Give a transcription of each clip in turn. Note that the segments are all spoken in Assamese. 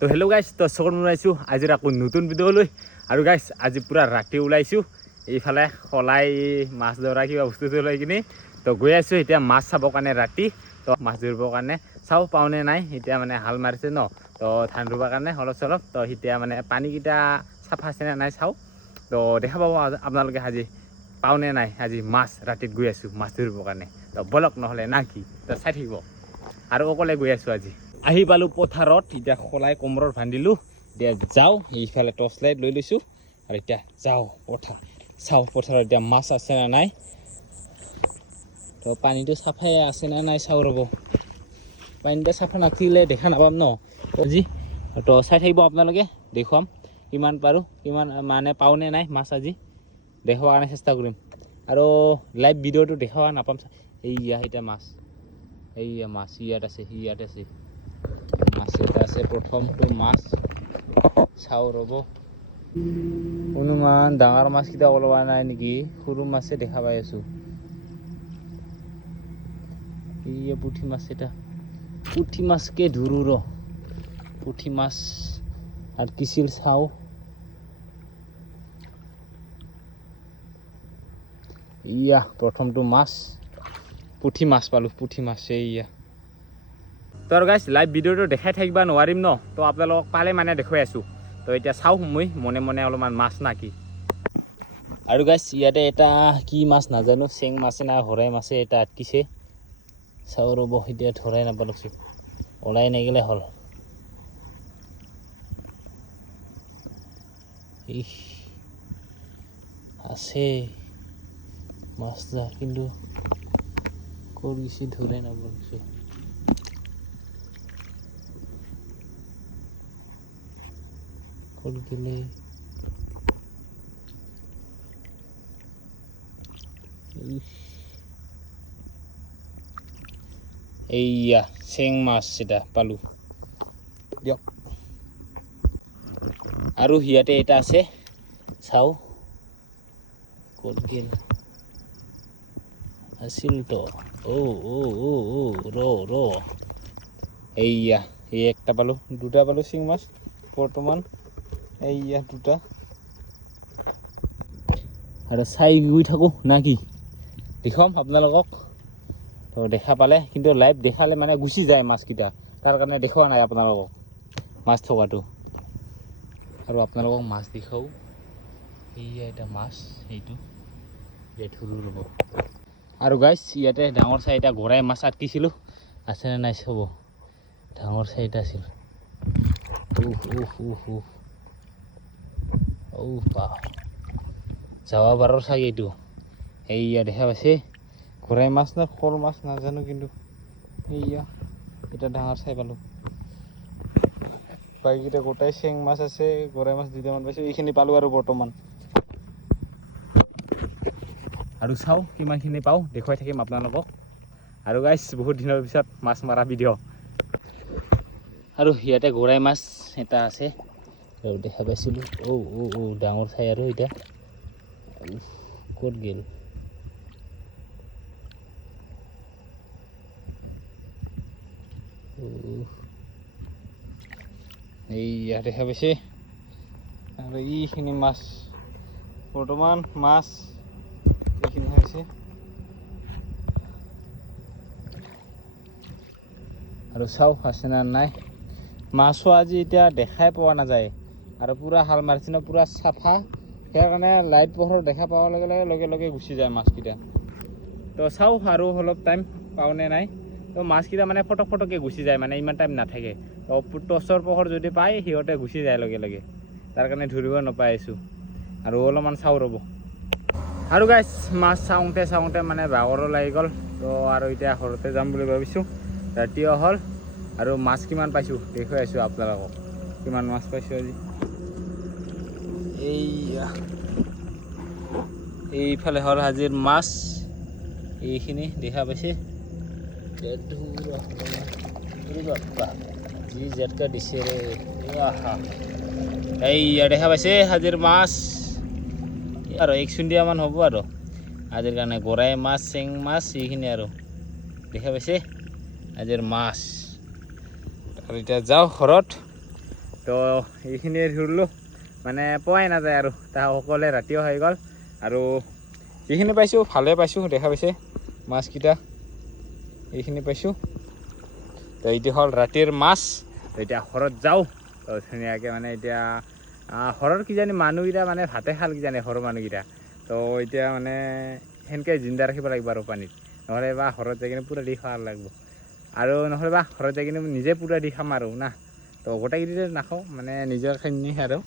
তো হেল্ল' গাইছ, তো চকত ওলাইছোঁ আজিৰ আকৌ নতুন ভিডিঅ' লৈ। আৰু গাইছ আজি পূৰা ৰাতি ওলাইছোঁ এইফালে খলাই মাছ ধৰা কিবা বস্তুটো লৈ কিনি তো গৈ আছোঁ এতিয়া মাছ চাবৰ কাৰণে ৰাতি। তো মাছ ধৰিবৰ কাৰণে চাওঁ পাওঁনে নাই। এতিয়া মানে হাল মাৰিছে ন, তো ধান ৰুবৰ কাৰণে অলপ চলপ। তো এতিয়া মানে পানীকেইটা চাফা আছেনে নাই চাওঁ। তো দেখা পাব আপোনালোকে আজি পাওঁনে নাই। আজি মাছ ৰাতিত গৈ আছোঁ মাছ ধৰিবৰ কাৰণে। তো বলক নহ'লে না কি, তো চাই থাকিব। আৰু অকলে গৈ আছোঁ আজি। আহি পালোঁ পথাৰত, এতিয়া খলাই কোমৰত বান্ধিলোঁ। এতিয়া যাওঁ এইফালে টৰ্চ লাইট লৈ লৈছোঁ আৰু এতিয়া যাওঁ পথাৰ চাওঁ পথাৰত এতিয়া মাছ আছে নে নাই। তো পানীটো চাফাই আছে নে নাই চাওঁ ৰ'ব। পানীটো চাফা নাথাকিলে দেখা নাপাম ন আজি। তো চাই থাকিব আপোনালোকে, দেখুৱাম কিমান পাৰোঁ, কিমান মানে পাওঁনে নাই মাছ আজি দেখুৱাৰ কাৰণে চেষ্টা কৰিম। আৰু লাইভ ভিডিঅ'টো দেখুওৱা নাপাম। এইয়া এতিয়া মাছ, এইয়া মাছ ইয়াত আছে, ইয়াত আছে মাছ এটা আছে। প্ৰথমটো মাছ চাওঁ ৰ'ব। অনুমান ডাঙৰ মাছকেইটা ওলোৱা নাই নেকি, সৰু মাছে দেখা পাই আছোঁ। এইয়া পুঠি মাছ এটা, পুঠি মাছকে ধৰোঁ ৰ। পুঠি মাছ আৰু কিছিল চাওঁ। ইয়া প্ৰথমটো মাছ, পুঠি মাছ পালোঁ, পুঠি মাছ এইয়া। তো আৰু গাইছ লাইভ ভিডিঅ'টো দেখাই থাকিব নোৱাৰিম ন, তো আপোনালোকক পালে মানে দেখুৱাই আছোঁ। তো এতিয়া চাওঁ মই মনে মনে অলপমান মাছ না কি। আৰু গাইছ ইয়াতে এটা কি মাছ নাজানো, চেং মাছে না হৰাই মাছে এটা আটকিছে। চাওঁ ৰ'ব, এতিয়া ধৰাই নাপালোঁ, ওলাই নাগিলে হ'ল। আছে মাছটা, কিন্তু ক'ত গৈছে ধৰাই নাপালোঁ। ক'ত গ'লে এইয়া চেং মাছ এটা পালোঁ দিয়ক। আৰু ইয়াতে এটা আছে, চাওঁ ক'ত গ'ল। আছিল তো, ৰ এইয়া এই একটা পালোঁ, দুটা পালোঁ চিং মাছ বৰ্তমান। এইয়া দুটা আৰু চাই গৈ থাকোঁ না কি, দেখুৱাম আপোনালোকক। তো দেখা পালে, কিন্তু লাইভ দেখালে মানে গুচি যায় মাছকেইটা, তাৰ কাৰণে দেখুওৱা নাই আপোনালোকক মাছ থকাটো। আৰু আপোনালোকক মাছ দেখাওঁ। এইয়া এটা মাছ, এইটো ইয়াত ধৰোঁ ৰ'ব। আৰু গাইছ ইয়াতে ডাঙৰ চাই এটা গৰাই মাছ আটকিছিলোঁ, আছেনে নাই চাব। ডাঙৰ চাই এটা আছিল। বাহ, যাব পাৰোঁ চাগে এইটো। এইয়া দেখা পাইছে, গৰাই মাছ না শ'ল মাছ নাজানো, কিন্তু এইয়া এটা ডাঙৰ চাই পালোঁ। বাকীকেইটা গোটাই চেং মাছ আছে, গৰাই মাছ দুটামান পাইছোঁ। এইখিনি পালোঁ আৰু বৰ্তমান। আৰু চাওঁ কিমানখিনি পাওঁ, দেখুৱাই থাকিম আপোনালোকক। আৰু গাইছ বহুত দিনৰ পিছত মাছ মৰা ভিডিঅ'। আৰু ইয়াতে গৰাই মাছ এটা আছে, দেখা পাইছিলোঁ। ডাঙৰ চাই আৰু এতিয়া ক'ত গ'ল। এইয়া দেখা পাইছে। আৰু এইখিনি মাছ বৰ্তমান মাছ এইখিনি হৈছে। আৰু চাওঁ আছে না নাই। মাছো আজি এতিয়া দেখাই পোৱা নাযায়, আৰু পূৰা হাল মাৰিছে ন, পূৰা চাফা। সেইকাৰণে লাইট পোহৰ দেখা পোৱাৰ লগে লগে গুচি যায় মাছকেইটা। তো চাওঁ আৰু অলপ টাইম পাওঁনে নাই। তো মাছকেইটা মানে ফটককৈ গুচি যায়, মানে ইমান টাইম নাথাকে। তো টৰ্চৰ পোহৰ যদি পায় সিহঁতে গুচি যায় লগে লগে, তাৰ কাৰণে ধৰিব নাপাই আছোঁ। আৰু অলপমান চাওঁ ৰ'ব। আৰু গাইছ মাছ চাওঁতে মানে ভাগৰো লাগি গ'ল। তো আৰু এতিয়া ঘৰতে যাম বুলি ভাবিছোঁ, ৰাতিও হ'ল। আৰু মাছ কিমান পাইছোঁ দেখুৱাই আছোঁ আপোনালোকক, কিমান মাছ পাইছোঁ আজি। এইফালে হ'ল আজিৰ মাছ, এইখিনি দেখা পাইছে। যি জেটকা দিছে ৰে, এইয়া দেখা পাইছে আজিৰ মাছ। আৰু 1 চুন্দিয়ামান হ'ব আৰু আজিৰ কাৰণে। গৰাই মাছ, চেং মাছ এইখিনি আৰু দেখা পাইছে আজিৰ মাছ। আৰু এতিয়া যাওঁ ঘৰত, তো এইখিনি ধৰিলোঁ মানে পোৱাই নাযায় আৰু তাৰ সকলোৱে ৰাতিও হৈ গ'ল আৰু এইখিনি পাইছোঁ ভালে পাইছোঁ দেখা পাইছে মাছকেইটা এইখিনি পাইছোঁ তো এইটো হ'ল ৰাতিৰ মাছ তো এতিয়া ঘৰত যাওঁ তো ধুনীয়াকৈ মানে এতিয়া ঘৰৰ কিজানি মানুহকেইটা মানে ভাতে খাল কিজানি ঘৰৰ মানুহকেইটা তো এতিয়া মানে সেনেকৈ জিন্দা ৰাখিব লাগিব আৰু পানীত নহ'লে বা ঘৰত যাই কিনে পূৰা দি খাব লাগিব আৰু নহ'লে বা ঘৰত যাই কিনে নিজে পূৰা দি খাম আৰু না তো গোটেইকেইটা নাখাওঁ মানে নিজৰখিনি আৰু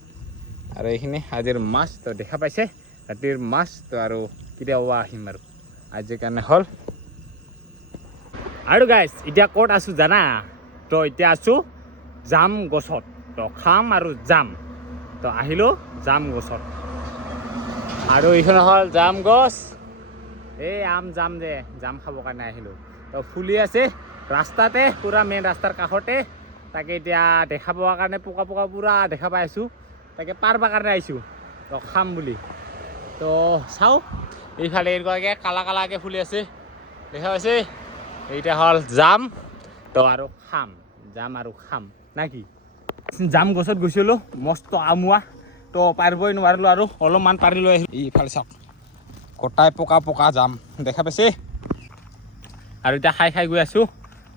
এইখিনি আজিৰ মাছ তো দেখা পাইছে ৰাতিৰ মাছ তো আৰু কেতিয়াবা আহিম আৰু আজিৰ কাৰণে হ'ল আৰু গাইজ এতিয়া ক'ত আছোঁ জানা তো এতিয়া আছোঁ জাম গছত তো খাম আৰু যাম তো আহিলোঁ জাম গছত আৰু এইখন হ'ল জাম গছ এই জাম যে জাম খাবৰ কাৰণে আহিলোঁ তো ফুলি আছে ৰাস্তাতে পূৰা মেইন ৰাস্তাৰ কাষতে তাকে এতিয়া দেখা পোৱাৰ কাৰণে পোকা পূৰা দেখা পাই আছোঁ তাকে পাৰবৰ কাৰণে আহিছোঁ তো খাম বুলি তো চাওঁ এইফালে এনেকুৱাকৈ কালা কালাকৈ ফুলি আছে দেখা পাইছে এইটা হ'ল জাম তো আৰু খাম জাম আৰু খাম না কি জাম গছত গৈছিলোঁ মস্ত আমোৱা তো পাৰিবই নোৱাৰিলোঁ আৰু অলপমান পাৰি লৈ আহিলোঁ এইফালে চাওক গোটাই পোকা জাম দেখা পাইছে আৰু এতিয়া খাই গৈ আছোঁ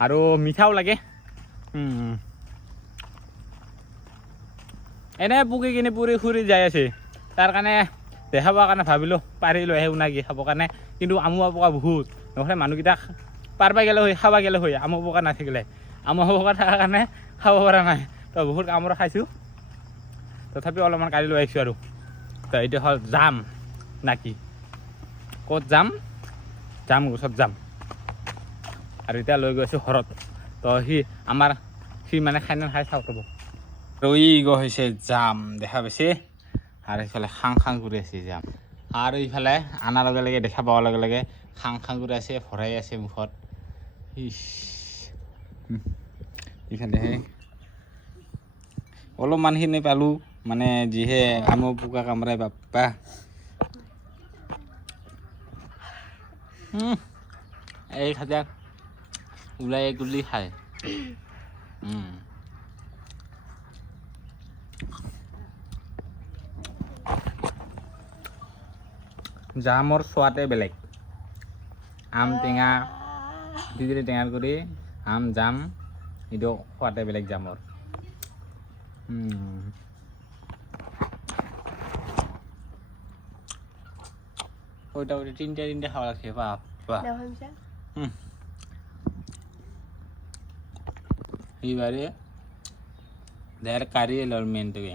আৰু মিঠাও লাগে এনে পুকি কিনে ফুৰি যাই আছে তাৰ কাৰণে দেখা পোৱাৰ কাৰণে ভাবিলোঁ পাৰি লৈ আহোঁ না কি খাবৰ কাৰণে কিন্তু আমোৱা পোকা বহুত নহ'লে মানুহকেইটা পাৰবা গ'লে হয় খাব গ'লে হয় আমোৱা পোকা নাথাকিলে আমোৱা পোকা থকাৰ কাৰণে খাব পৰা নাই তো বহুত কামোৰা খাইছোঁ তথাপিও অলপমান কাঢ়ি লৈ আহিছোঁ আৰু তো এইটো হ'ল জাম না কি ক'ত যাম জাম গছত যাম আৰু এতিয়া লৈ গৈছোঁ ঘৰত তো সি মানে খাই খাই চাওঁ ৰ'ব আৰু ই হৈছে জাম দেখা পাইছে আৰু এইফালে খাং কৰি আছে জাম আৰু ইফালে আনাৰ লগে লগে দেখা পোৱাৰ লগে লগে খাং কৰি আছে ভৰাই আছে মুখত ইফালেহে অলপমানখিনি পালোঁ মানে যিহে আমো পোকা কামৰাই বাপ্পা এই খাজা ওলাই গুলি খায় জামৰ সোৱাদে বেলেগ আম টেঙা দি টেঙা কৰি জাম এইটো সোৱাদে বেলেগ জামৰ ওইটা তিনটা খাওয়া লাগছে বাপ্পা এইবাৰে দেয়াৰ কাৰি এলো মেন থেকে